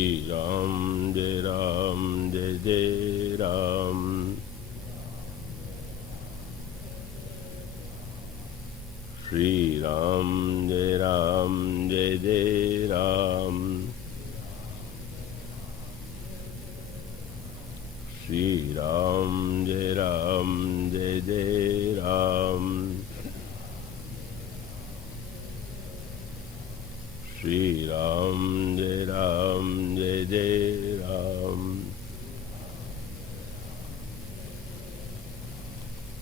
राम जय जय राम। श्री राम जय जय राम। श्री राम जय जय राम। श्री राम जय जय राम।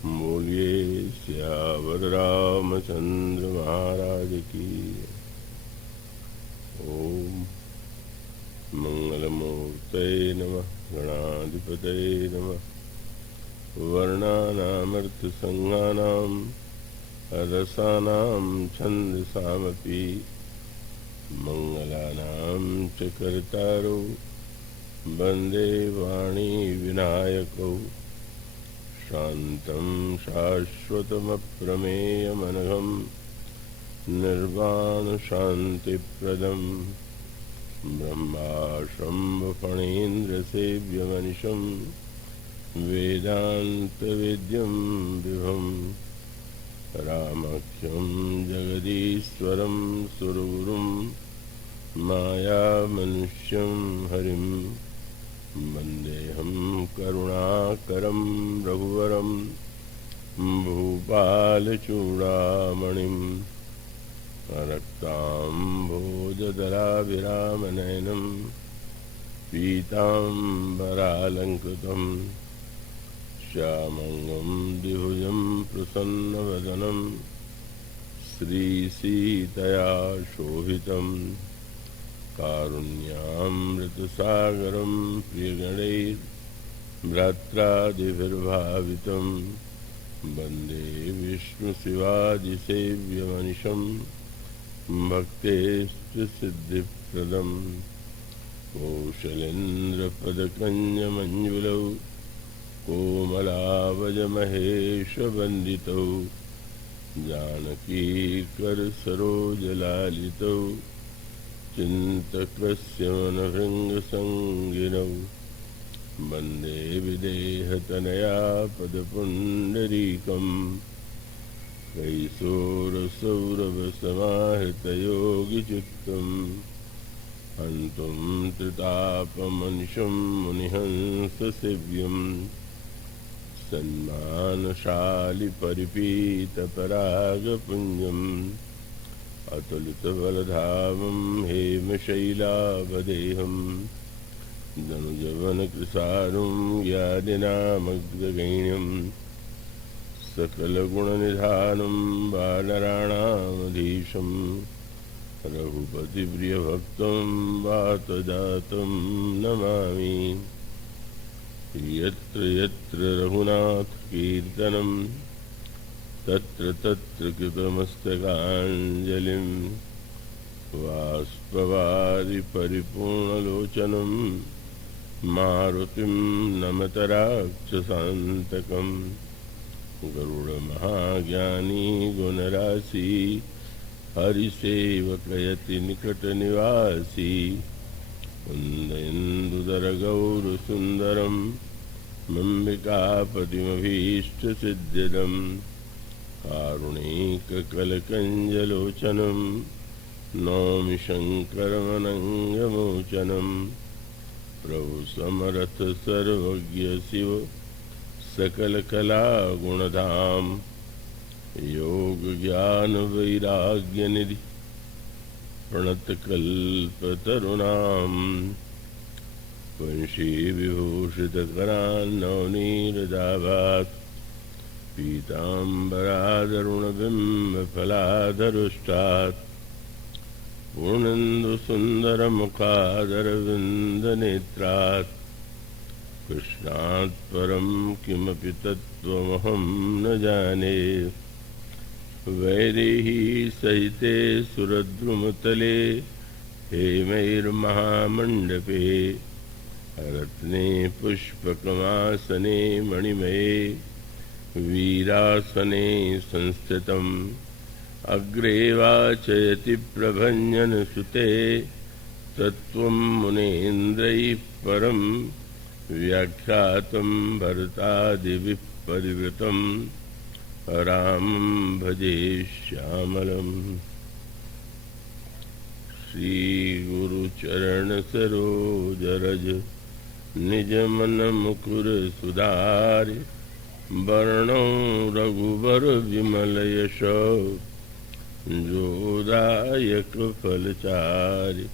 बोलिए सियावर रामचंद्र महाराज की। ओम मंगलमूर्तये नमः। गणाधिपतये नमः। वर्णानामर्थसंज्ञानां रसानां छन्दसामपि मंगलानां च कर्तारो वन्दे वाणी विनायकौ। शान्तं शाश्वतमप्रमेयमनघं निर्वाणशान्तिप्रदं ब्रह्माशम्भफणीन्द्रसेव्यमनिशं वेदान्तवेद्यं विभुं। रामाख्यं जगदीश्वरं सुरगुरुं मायामनुष्यं हरिं वन्देऽहं करुणाकरं रघुवरं भूपालचूडामणिं। रक्ताम्भोजदलाभिरामनयनं पीताम्बरालङ्कृतं श्यामङ्गं द्विभुजं प्रसन्नवदनं श्रीसीतया शोभितं। कारुण्यामृतसागरं प्रियगणैर्भ्रात्रादिभिर्भावितं वन्दे विष्णुशिवादिसेव्यमनिशं भक्तेष्टसिद्धिप्रदं। कौशलेन्द्रपदकञ्जमञ्जुलौ कोमलावजमहेशवन्दितौ जानकीकरसरोजलालितौ चिन्तकस्य मनभृङ्गसङ्गिनौ। वन्दे विदेहतनया पदपुण्डरीकं कैशोरसौरभसमाहृतयोगिचित्तं हन्तुं त्रितापमनिशं मुनिहंससेव्यं। सन्मानशालिपरिपीतपरागपुञ्जम् अतुलितबलधामं हेमशैलावदेहं। धनुजवनकृशानुं यादिनामग्रगण्यं सकलगुणनिधानं वानराणामधीशं। रघुपतिप्रियभक्तं वातजातं नमामि। यत्र यत्र रघुनाथकीर्तनं तत्र तत्र कृतमस्तकाञ्जलिं। बाष्पवारि परिपूर्णलोचनं मारुतिं नमत राक्षसान्तकं। गरुडमहाज्ञानी गुणराशि हरिसेवकयति निकटनिवासी। कुन्देन्दुधरगौरसुन्दरं मम्बिकापतिमभीष्टसिद्धिदम्। कारुणिककलकञ्जलोचनं नौमि शङ्करमनङ्गमोचनं। प्रभु समर्थ सर्वज्ञ शिव सकलकलागुणधाम। योगज्ञानवैराग्यनिधि प्रणतकल्पतरुणां। वंशीविभूषितकरान्नवनीरदाभात् पीताम्बरादरुणबिम्बफलाधरुष्टात्। पूर्णेन्दुसुन्दरमुखादरविन्दनेत्रात्। कृष्णात् परं किमपि तत्त्वमहं न जाने। वैदेही सहिते सुरद्रुमतले हेमैर्महामण्डपे। रत्ने पुष्पकमासने मणिमये वीरासने संस्थितम्। अग्रे वाचयति प्रभञ्जनसुते तत्त्वं मुनीन्द्रैः परं व्याख्यातं भरतादिभिः परिवृतं रामं भजे श्यामलम्। श्रीगुरुचरणसरोजरज निजमन मुकुर सुधारि वर्णो रघुबर विमल यश जोदायक फलचारि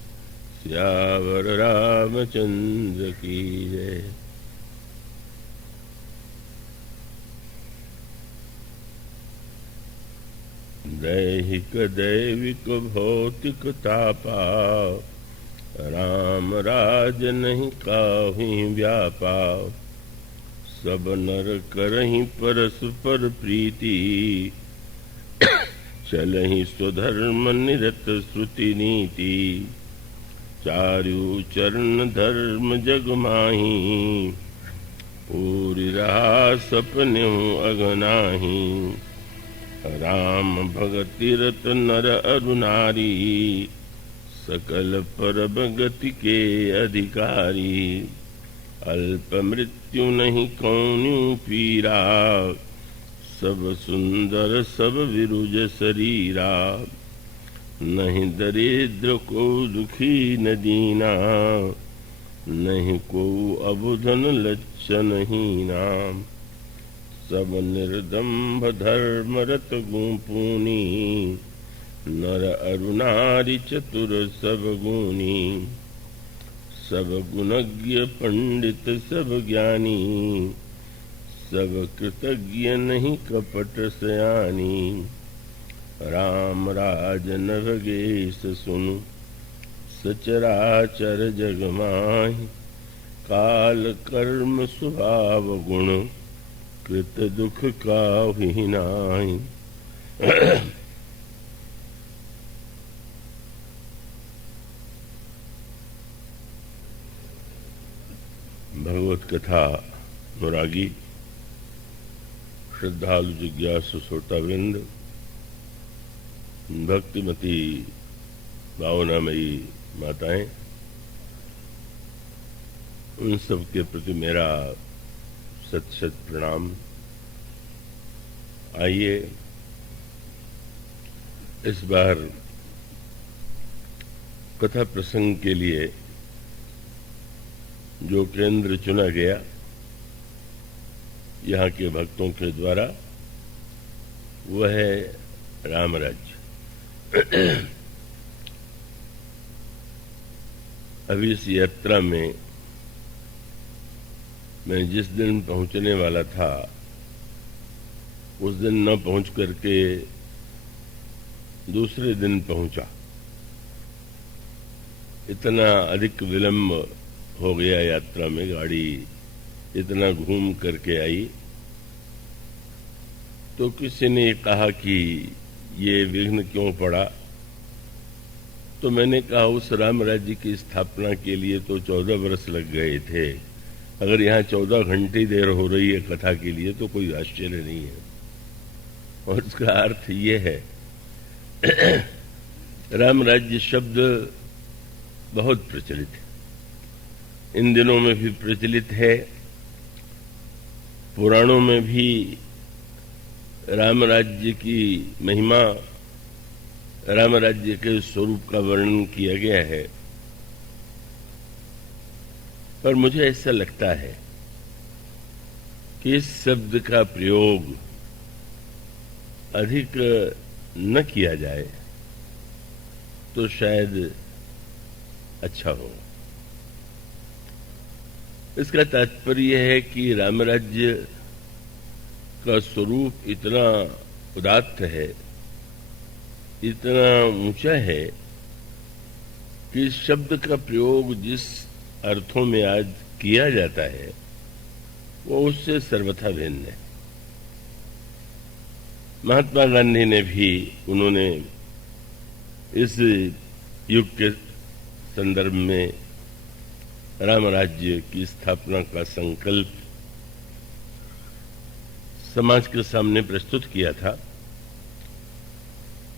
सियावर रामचंद्र की जय। दैहिक दैविक भौतिक तापा राम राज नहीं काहि व्यापा। सब नर करहि परस्पर प्रीति चलहि स्वधर्म निरत श्रुति नीति। चारु चरण धर्म जग माही पूरी रहा सपन्यु अगनाही। राम भगति रत नर अरु नारी सकल परब गति के अधिकारी। अल्प मृत्यु नहीं कौन्यू पीरा सब सुंदर सब विरुज शरीरा। नहीं दरिद्र को दुखी न दीना नहीं को अबुधन लज्जन हीना। सब निर्दम्भ धर्म रत गुपूनी नर अरु नारी चतुर सब गुणी। सब गुणज्ञ पंडित सब ज्ञानी सब कृतज्ञ नहीं कपट सयानी। राम राज नवगेश सुनु सचराचर जग माहि। काल कर्म स्वभाव गुण कृत दुख काहि नाहि। भगवत कथा अनुरागी श्रद्धालु जिज्ञासु श्रोतावृंद, भक्तिमती भावनामयी माताएं, उन सब के प्रति मेरा सत सत प्रणाम। आइए इस बार कथा प्रसंग के लिए जो केंद्र चुना गया यहाँ के भक्तों के द्वारा वह है राम राज्य। अभी इस यात्रा में मैं जिस दिन पहुंचने वाला था उस दिन न पहुंच करके दूसरे दिन पहुंचा। इतना अधिक विलंब हो गया यात्रा में, गाड़ी इतना घूम करके आई। तो किसी ने कहा कि ये विघ्न क्यों पड़ा। तो मैंने कहा उस राम राज्य की स्थापना के लिए तो 14 वर्ष लग गए थे। अगर यहाँ 14 घंटे देर हो रही है कथा के लिए तो कोई आश्चर्य नहीं है। और इसका अर्थ ये है राम राज्य शब्द बहुत प्रचलित है, इन दिनों में भी प्रचलित है। पुराणों में भी राम राज्य की महिमा, राम राज्य के स्वरूप का वर्णन किया गया है। पर मुझे ऐसा लगता है कि इस शब्द का प्रयोग अधिक न किया जाए तो शायद अच्छा हो। इसका तात्पर्य है कि राम राज्य का स्वरूप इतना उदात्त है, इतना ऊंचा है कि इस शब्द का प्रयोग जिस अर्थों में आज किया जाता है वो उससे सर्वथा भिन्न है। महात्मा गांधी ने भी, उन्होंने इस युग के संदर्भ में राम राज्य की स्थापना का संकल्प समाज के सामने प्रस्तुत किया था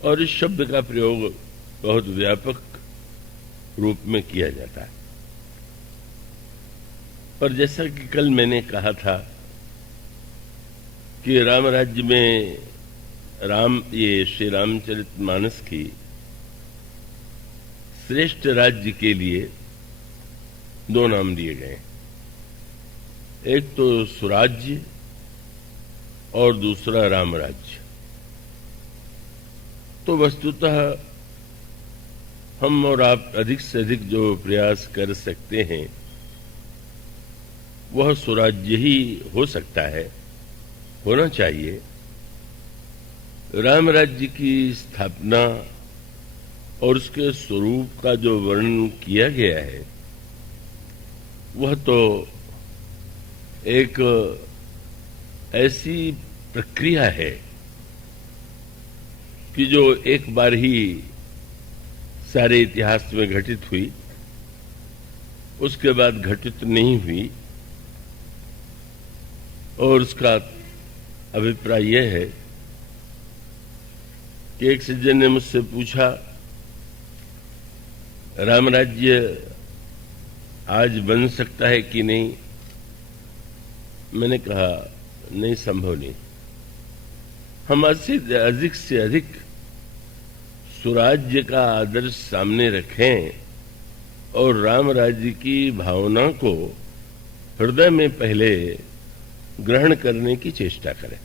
और इस शब्द का प्रयोग बहुत व्यापक रूप में किया जाता है। पर जैसा कि कल मैंने कहा था कि राम राज्य में ये श्री रामचरितमानस की श्रेष्ठ राज्य के लिए दो नाम दिए गए, एक तो सुराज्य और दूसरा राम राज्य। तो वस्तुतः हम और आप अधिक से अधिक जो प्रयास कर सकते हैं वह स्वराज्य ही हो सकता है, होना चाहिए। राम राज्य की स्थापना और उसके स्वरूप का जो वर्णन किया गया है वह तो एक ऐसी प्रक्रिया है कि जो एक बार ही सारे इतिहास में घटित हुई, उसके बाद घटित नहीं हुई। और उसका अभिप्राय यह है कि एक सज्जन ने मुझसे पूछा, राम राज्य आज बन सकता है कि नहीं? मैंने कहा नहीं, संभव नहीं। हम अधिक से अधिक स्वराज्य का आदर्श सामने रखें और राम राज्य की भावना को हृदय में पहले ग्रहण करने की चेष्टा करें।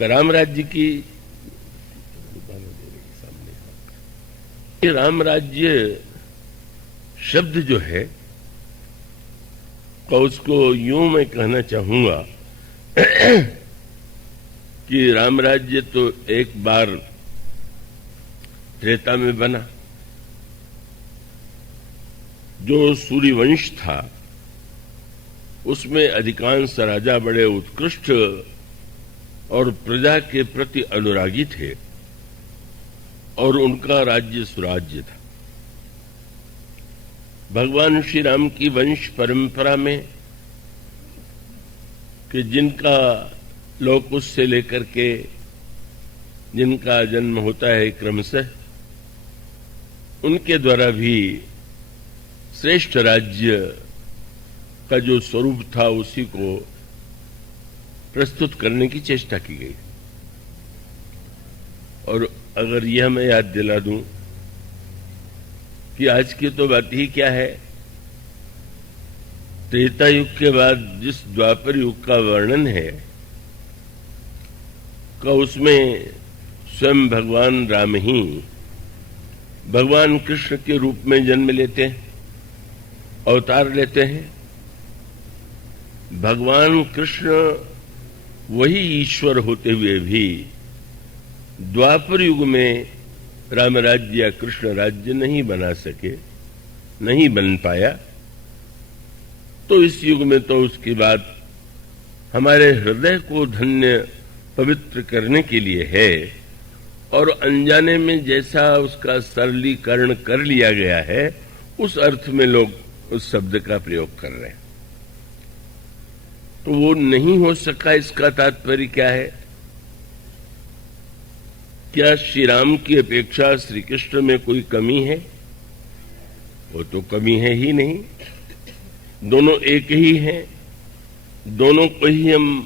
राम राज्य की राम राज्य शब्द जो है तो उसको यूं मैं कहना चाहूंगा कि राम राज्य तो एक बार त्रेता में बना। जो सूर्यवंश था उसमें अधिकांश राजा बड़े उत्कृष्ट और प्रजा के प्रति अनुरागी थे और उनका राज्य सुराज्य था। भगवान श्री राम की वंश परंपरा में कि जिनका लोकुश से लेकर के जिनका जन्म होता है क्रमशः, उनके द्वारा भी श्रेष्ठ राज्य का जो स्वरूप था उसी को प्रस्तुत करने की चेष्टा की गई। और अगर यह मैं याद दिला दूं कि आज की तो बात ही क्या है, त्रेता युग के बाद जिस द्वापर युग का वर्णन है का उसमें स्वयं भगवान राम ही भगवान कृष्ण के रूप में जन्म लेते हैं, अवतार लेते हैं। भगवान कृष्ण वही ईश्वर होते हुए भी द्वापर युग में राम राज्य या कृष्ण राज्य नहीं बना सके, नहीं बन पाया। तो इस युग में तो उसकी बात हमारे हृदय को धन्य पवित्र करने के लिए है और अनजाने में जैसा उसका सरलीकरण कर लिया गया है उस अर्थ में लोग उस शब्द का प्रयोग कर रहे हैं। तो वो नहीं हो सका, इसका तात्पर्य क्या है? क्या श्री राम की अपेक्षा श्री कृष्ण में कोई कमी है? वो तो कमी है ही नहीं, दोनों एक ही हैं। दोनों को ही हम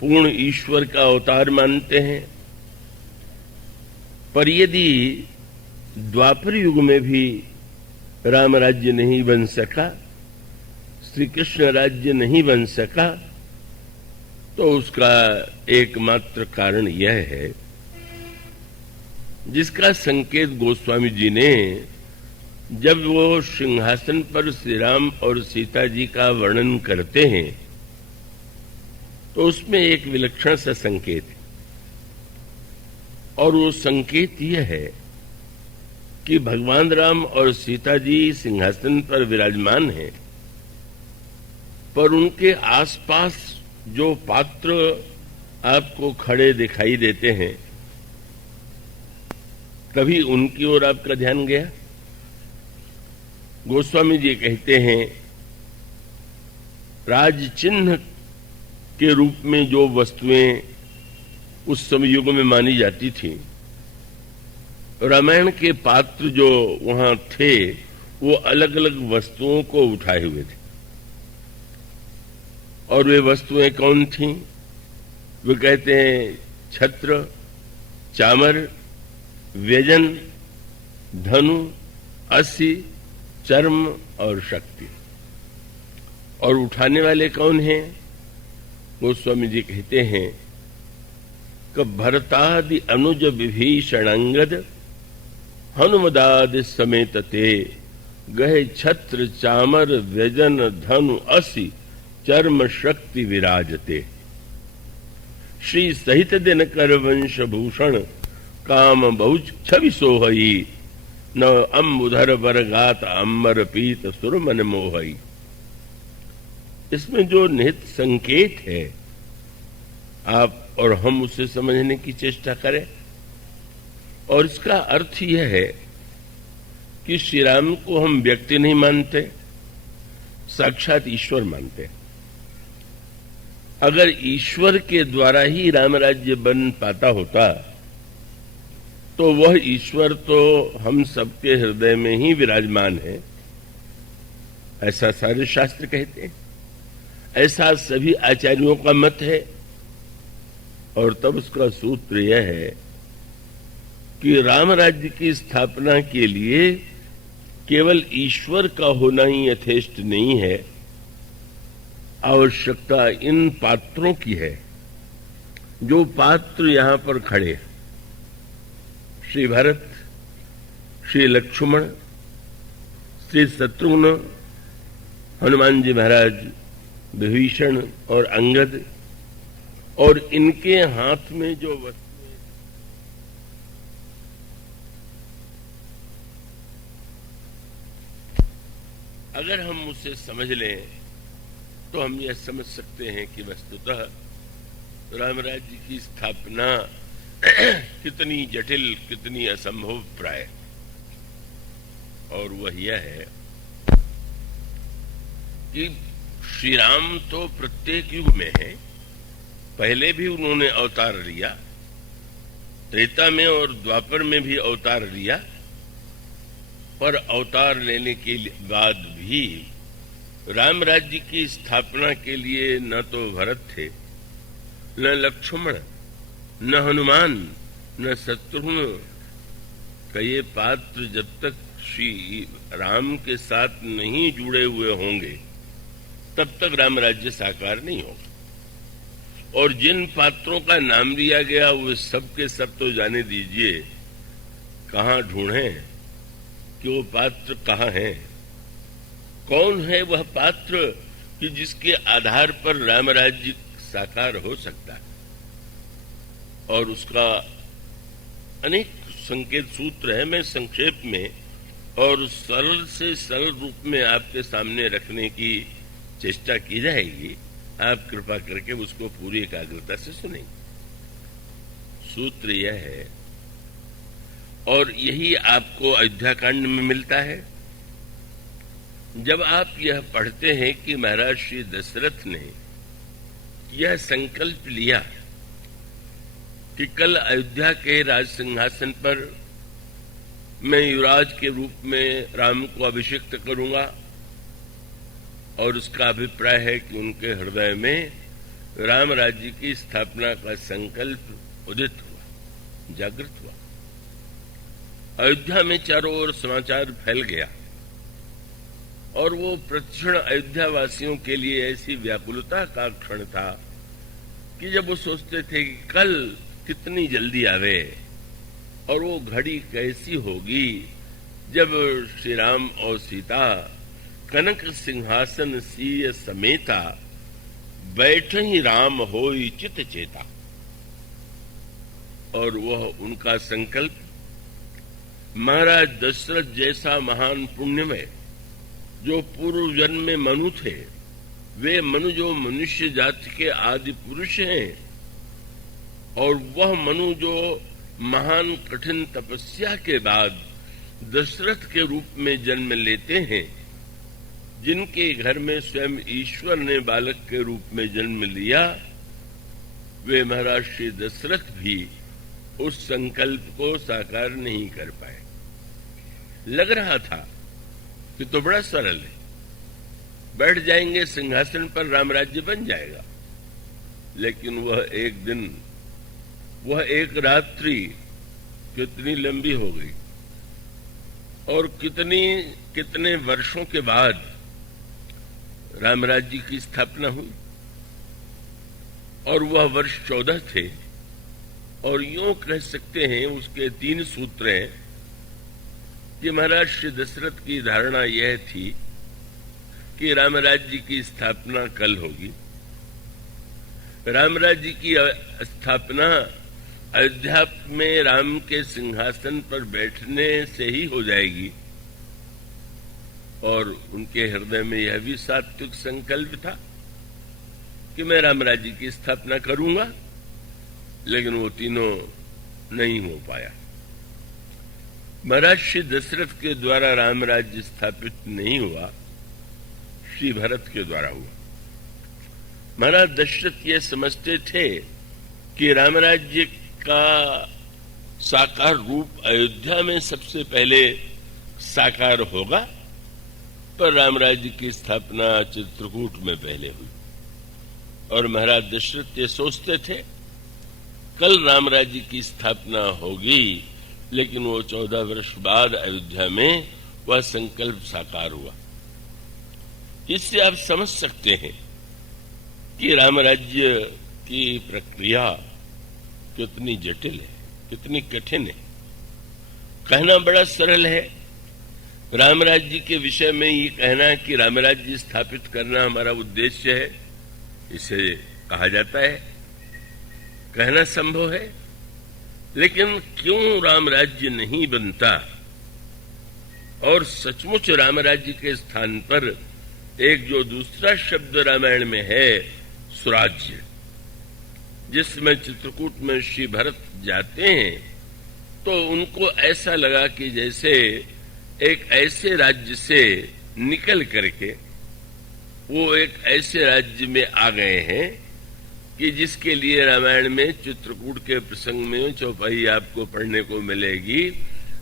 पूर्ण ईश्वर का अवतार मानते हैं। पर यदि द्वापर युग में भी राम राज्य नहीं बन सका, श्री कृष्ण राज्य नहीं बन सका, तो उसका एकमात्र कारण यह है जिसका संकेत गोस्वामी जी ने जब वो सिंहासन पर श्री राम और सीता जी का वर्णन करते हैं तो उसमें एक विलक्षण सा संकेत है। और वो संकेत यह है कि भगवान राम और सीता जी सिंहासन पर विराजमान हैं, पर उनके आसपास जो पात्र आपको खड़े दिखाई देते हैं, कभी उनकी ओर आपका ध्यान गया? गोस्वामी जी कहते हैं राज चिन्ह के रूप में जो वस्तुएं उस समय युग में मानी जाती थी रामायण के पात्र जो वहां थे वो अलग अलग वस्तुओं को उठाए हुए थे। और वे वस्तुएं कौन थीं? वे कहते हैं छत्र, चामर, व्यजन, धनु, अस्सी, चर्म और शक्ति। और उठाने वाले कौन हैं? गोस्वामी जी कहते हैं कि भरतादि अनुज विभीषण अंगद हनुमदादि समेत ते गहे छत्र चामर व्यजन धनु असि चर्म शक्ति विराजते। श्री सहित दिन कर वंश भूषण काम बहुज छवि सोहई न अम्बुधर बरगात अम्बर पीत सुर मन मोहई। इसमें जो निहित संकेत है आप और हम उसे समझने की चेष्टा करें। और इसका अर्थ यह है कि श्री राम को हम व्यक्ति नहीं मानते, साक्षात ईश्वर मानते। अगर ईश्वर के द्वारा ही राम राज्य बन पाता होता तो वह ईश्वर तो हम सबके हृदय में ही विराजमान है, ऐसा सारे शास्त्र कहते हैं, ऐसा सभी आचार्यों का मत है। और तब उसका सूत्र यह है कि राम राज्य की स्थापना के लिए केवल ईश्वर का होना ही यथेष्ट नहीं है, आवश्यकता इन पात्रों की है। जो पात्र यहां पर खड़े, श्री भरत, श्री लक्ष्मण, श्री शत्रुघ्न, हनुमान जी महाराज, विभीषण और अंगद, और इनके हाथ में जो वस्तुएं, अगर हम उसे समझ लें तो हम यह समझ सकते हैं कि वस्तुतः राम राज्य की स्थापना कितनी जटिल, कितनी असंभव प्राय। और वह यह है कि श्री राम तो प्रत्येक युग में है। पहले भी उन्होंने अवतार लिया, त्रेता में और द्वापर में भी अवतार लिया, पर अवतार लेने के बाद भी राम राज्य की स्थापना के लिए न तो भरत थे, न लक्ष्मण, न हनुमान, न शत्रुघ्न का ये पात्र जब तक श्री राम के साथ नहीं जुड़े हुए होंगे तब तक राम राज्य साकार नहीं होगा। और जिन पात्रों का नाम लिया गया वो सब के सब तो जाने दीजिए, कहां ढूंढें कि वो पात्र कहां है। कौन है वह पात्र कि जिसके आधार पर राम राज्य साकार हो सकता है। और उसका अनेक संकेत सूत्र है। मैं संक्षेप में और सरल से सरल रूप में आपके सामने रखने की चेष्टा की जाएगी। आप कृपा करके उसको पूरी एकाग्रता से सुनेंगे। सूत्र यह है, और यही आपको अयोध्या कांड में मिलता है। जब आप यह पढ़ते हैं कि महाराज श्री दशरथ ने यह संकल्प लिया कि कल अयोध्या के राज सिंहासन पर मैं युवराज के रूप में राम को अभिषिक्त करूंगा, और उसका अभिप्राय है कि उनके हृदय में राम राज्य की स्थापना का संकल्प उदित हुआ, जागृत हुआ। अयोध्या में चारों ओर समाचार फैल गया और वो प्रतिक्षण अयोध्या वासियों के लिए ऐसी व्याकुलता का क्षण था कि जब वो सोचते थे कि कल कितनी जल्दी आवे, और वो घड़ी कैसी होगी जब श्री राम और सीता कनक सिंहासन सीय समेता बैठहि राम होई चित चेता। और वह उनका संकल्प महाराज दशरथ जैसा महान पुण्यमय जो पूर्व जन्म में मनु थे, वे मनु जो मनुष्य जाति के आदि पुरुष हैं, और वह मनु जो महान कठिन तपस्या के बाद दशरथ के रूप में जन्म लेते हैं, जिनके घर में स्वयं ईश्वर ने बालक के रूप में जन्म लिया, वे महाराज श्री दशरथ भी उस संकल्प को साकार नहीं कर पाए। लग रहा था कि तो बड़ा सरल है, बैठ जाएंगे सिंहासन पर, राम राज्य बन जाएगा। लेकिन वह एक दिन, वह एक रात्रि कितनी लंबी हो गई और कितने वर्षों के बाद राम राज्य की स्थापना हुई। और वह वर्ष 14 थे। और यूं कह सकते हैं उसके 3 सूत्र हैं कि महाराज श्री दशरथ की धारणा यह थी कि राम राज्य की स्थापना कल होगी। राम राज्य की स्थापना अयोध्या में राम के सिंहासन पर बैठने से ही हो जाएगी। और उनके हृदय में यह भी सात्विक संकल्प था कि मैं राम राज्य की स्थापना करूंगा। लेकिन वो तीनों नहीं हो पाया। महाराज श्री दशरथ के द्वारा राम राज्य स्थापित नहीं हुआ, श्री भरत के द्वारा हुआ। महाराज दशरथ ये समझते थे कि राम राज्य का साकार रूप अयोध्या में सबसे पहले साकार होगा, पर राम राज्य की स्थापना चित्रकूट में पहले हुई। और महाराज दशरथ ये सोचते थे कल राम राज्य की स्थापना होगी, लेकिन वो 14 वर्ष बाद अयोध्या में वह संकल्प साकार हुआ। इससे आप समझ सकते हैं कि राम राज्य की प्रक्रिया कितनी जटिल है, कितनी कठिन है। कहना बड़ा सरल है, राम राज्य के विषय में ये कहना कि राम राज्य स्थापित करना हमारा उद्देश्य है, इसे कहा जाता है, कहना संभव है। लेकिन क्यों राम राज्य नहीं बनता और सचमुच राम राज्य के स्थान पर एक जो दूसरा शब्द रामायण में है, स्वराज्य, जिसमें चित्रकूट में श्री भरत जाते हैं तो उनको ऐसा लगा कि जैसे एक ऐसे राज्य से निकल करके वो एक ऐसे राज्य में आ गए हैं कि जिसके लिए रामायण में चित्रकूट के प्रसंग में चौपाई आपको पढ़ने को मिलेगी,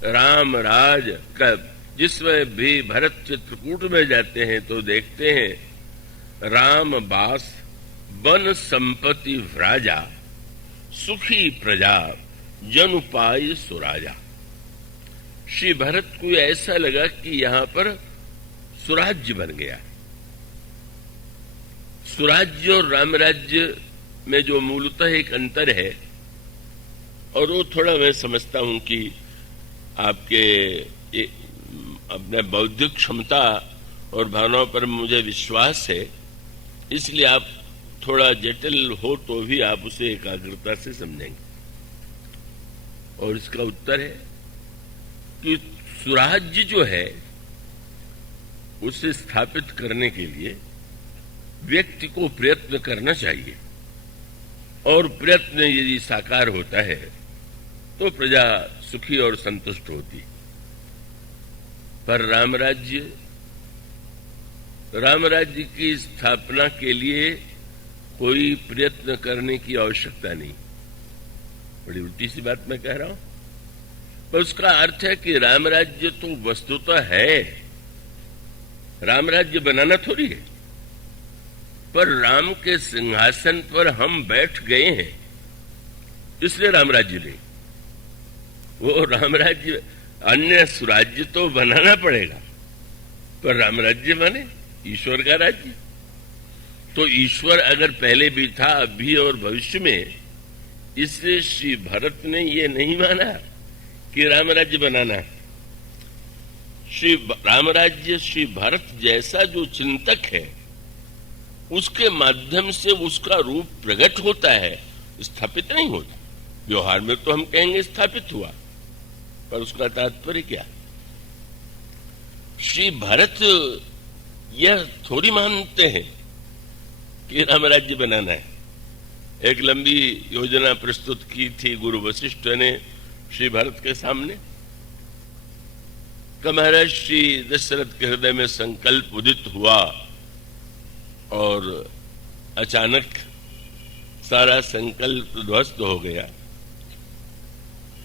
राम राज का, जिसमें भी भरत चित्रकूट में जाते हैं तो देखते हैं राम बास वन संपत्ति व्राजा, सुखी प्रजा जन पाई सुराजा। श्री भरत को ऐसा लगा कि यहां पर सुराज्य बन गया। सुराज्य और राम राज्य में जो मूलतः एक अंतर है, और वो थोड़ा मैं समझता हूं कि आपके अपने बौद्धिक क्षमता और भावनाओं पर मुझे विश्वास है, इसलिए आप थोड़ा जटिल हो तो भी आप उसे एकाग्रता से समझेंगे। और इसका उत्तर है कि सुराज्य जो है उसे स्थापित करने के लिए व्यक्ति को प्रयत्न करना चाहिए, और प्रयत्न यदि साकार होता है तो प्रजा सुखी और संतुष्ट होती। पर राम राज्य की स्थापना के लिए कोई प्रयत्न करने की आवश्यकता नहीं। बड़ी उल्टी सी बात मैं कह रहा हूं, पर उसका अर्थ है कि राम राज्य तो वस्तुतः है, राम राज्य बनाना थोड़ी है। पर राम के सिंहासन पर हम बैठ गए हैं, इसलिए राम राज्य नहीं। वो राम राज्य, अन्य सुराज्य तो बनाना पड़ेगा, पर राम राज्य माने ईश्वर का राज्य। तो ईश्वर अगर पहले भी था, अभी और भविष्य में, इसलिए श्री भरत ने ये नहीं माना कि राम राज्य बनाना। श्री राम राज्य, श्री भरत जैसा जो चिंतक है उसके माध्यम से उसका रूप प्रकट होता है, स्थापित नहीं होता। व्यवहार में तो हम कहेंगे स्थापित हुआ, पर उसका तात्पर्य क्या? श्री भरत यह थोड़ी मानते हैं कि राम राज्य बनाना है। एक लंबी योजना प्रस्तुत की थी गुरु वशिष्ठ ने श्री भरत के सामने कि महाराज श्री दशरथ के हृदय में संकल्प उदित हुआ और अचानक सारा संकल्प ध्वस्त हो गया।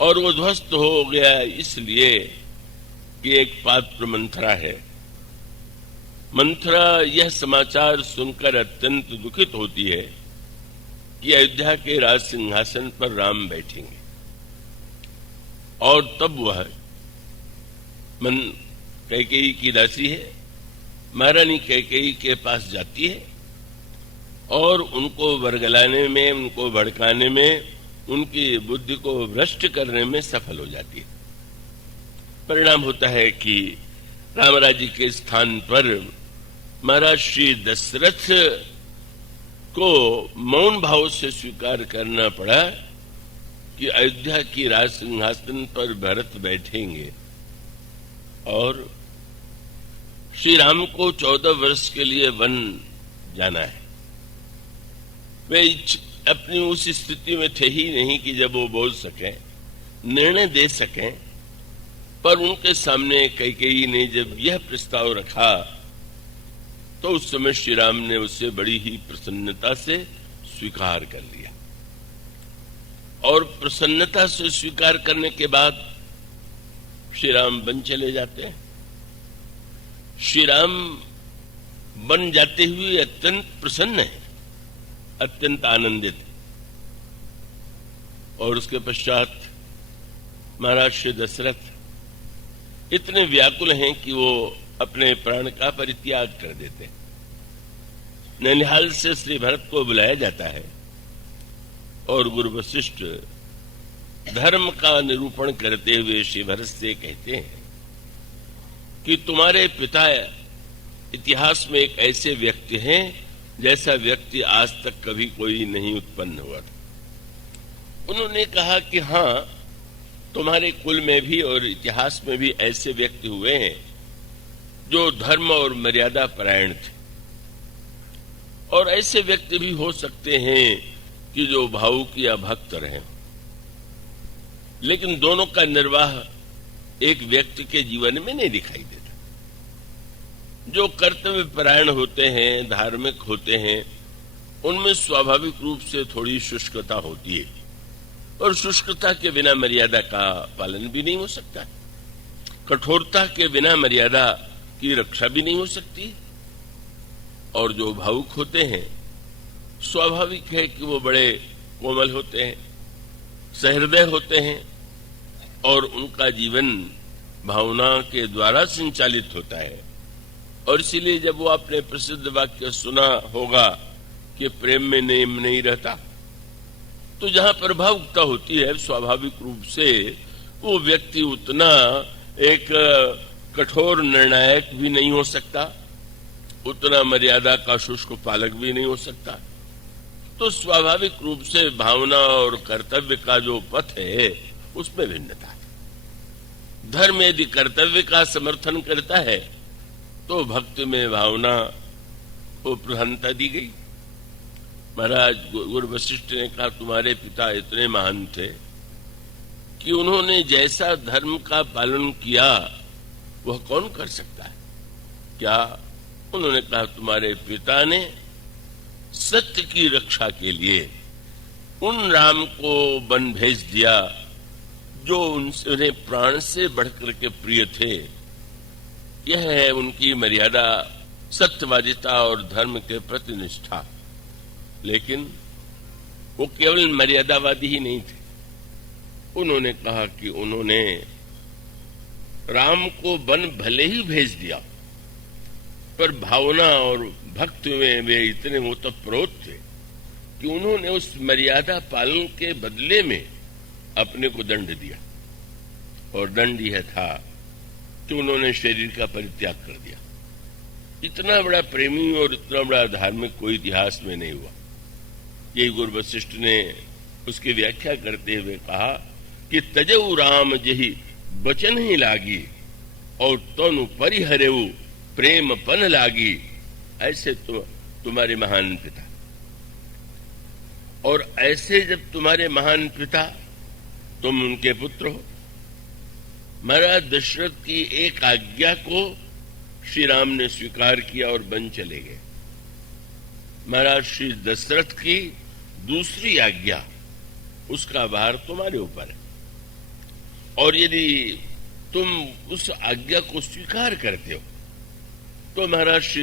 और वो ध्वस्त हो गया इसलिए कि एक पात्र मंथरा है। मंथरा यह समाचार सुनकर अत्यंत दुखित होती है कि अयोध्या के राज सिंहासन पर राम बैठेंगे, और तब वह कैकेयी की दासी है, महारानी कैकेयी के पास जाती है और उनको वर्गलाने में, उनको भड़काने में, उनकी बुद्धि को भ्रष्ट करने में सफल हो जाती है। परिणाम होता है कि रामराज्य के स्थान पर महाराज श्री दशरथ को मौन भाव से स्वीकार करना पड़ा कि अयोध्या की राज सिंहासन पर भरत बैठेंगे और श्री राम को 14 वर्ष के लिए वन जाना है। वे अपनी उस स्थिति में थे ही नहीं कि जब वो बोल सकें, निर्णय दे सकें, पर उनके सामने कैकेयी ने जब यह प्रस्ताव रखा तो उस समय श्री राम ने उसे बड़ी ही प्रसन्नता से स्वीकार कर लिया। और प्रसन्नता से स्वीकार करने के बाद श्री राम वन चले जाते हैं। श्री राम वन जाते हुए अत्यंत प्रसन्न है, अत्यंत आनंदित है। और उसके पश्चात महाराज श्री दशरथ इतने व्याकुल हैं कि वो अपने प्राण का परित्याग कर देते हैं। ननिहाल से श्री भरत को बुलाया जाता है और गुरु वशिष्ठ धर्म का निरूपण करते हुए श्री भरत से कहते हैं कि तुम्हारे पिता इतिहास में एक ऐसे व्यक्ति हैं जैसा व्यक्ति आज तक कभी कोई नहीं उत्पन्न हुआ था। उन्होंने कहा कि हाँ, तुम्हारे कुल में भी और इतिहास में भी ऐसे व्यक्ति हुए हैं जो धर्म और मर्यादा परायण थे, और ऐसे व्यक्ति भी हो सकते हैं कि जो भावुक या भक्त रहे। लेकिन दोनों का निर्वाह एक व्यक्ति के जीवन में नहीं दिखाई देता। जो कर्तव्य परायण होते हैं, धार्मिक होते हैं, उनमें स्वाभाविक रूप से थोड़ी शुष्कता होती है, और शुष्कता के बिना मर्यादा का पालन भी नहीं हो सकता। कठोरता के बिना मर्यादा की रक्षा भी नहीं हो सकती। और जो भावुक होते हैं, स्वाभाविक है कि वो बड़े कोमल होते हैं, सहृदय होते हैं, और उनका जीवन भावना के द्वारा संचालित होता है। और इसीलिए जब वो आपने प्रसिद्ध वाक्य सुना होगा कि प्रेम में नेम नहीं रहता, तो जहां पर भावुकता होती है, स्वाभाविक रूप से वो व्यक्ति उतना एक कठोर निर्णायक भी नहीं हो सकता, उतना मर्यादा का शुष्क पालक भी नहीं हो सकता। तो स्वाभाविक रूप से भावना और कर्तव्य का जो पथ है उसमें भिन्नता है। धर्म यदि कर्तव्य का समर्थन करता है तो भक्ति में भावना को प्रधानता दी गई। महाराज गुरु वशिष्ठ ने कहा, तुम्हारे पिता इतने महान थे कि उन्होंने जैसा धर्म का पालन किया वह कौन कर सकता है। क्या? उन्होंने कहा, तुम्हारे पिता ने सत्य की रक्षा के लिए उन राम को वन भेज दिया जो उन्हें प्राण से बढ़कर के प्रिय थे। यह है उनकी मर्यादा, सत्यवादिता और धर्म के प्रति निष्ठा। लेकिन वो केवल मर्यादावादी ही नहीं थे। उन्होंने कहा कि उन्होंने राम को वन भले ही भेज दिया, पर भावना और भक्ति में वे इतने ओतप्रोत थे कि उन्होंने उस मर्यादा पालन के बदले में अपने को दंड दिया। और दंड यह था कि उन्होंने शरीर का परित्याग कर दिया। इतना बड़ा प्रेमी और इतना बड़ा धार्मिक कोई इतिहास में नहीं हुआ। यही गुरु वशिष्ठ ने उसकी व्याख्या करते हुए कहा कि तजऊ राम जही बचन ही लागी और तनु परिहरेऊ प्रेम पन लागी। ऐसे तो तुम्हारे महान पिता, और ऐसे जब तुम्हारे महान पिता, तुम उनके पुत्र हो। महाराज दशरथ की एक आज्ञा को श्री राम ने स्वीकार किया और वन चले गए। महाराज श्री दशरथ की दूसरी आज्ञा, उसका भार तुम्हारे ऊपर है। और यदि तुम उस आज्ञा को स्वीकार करते हो तो महाराज श्री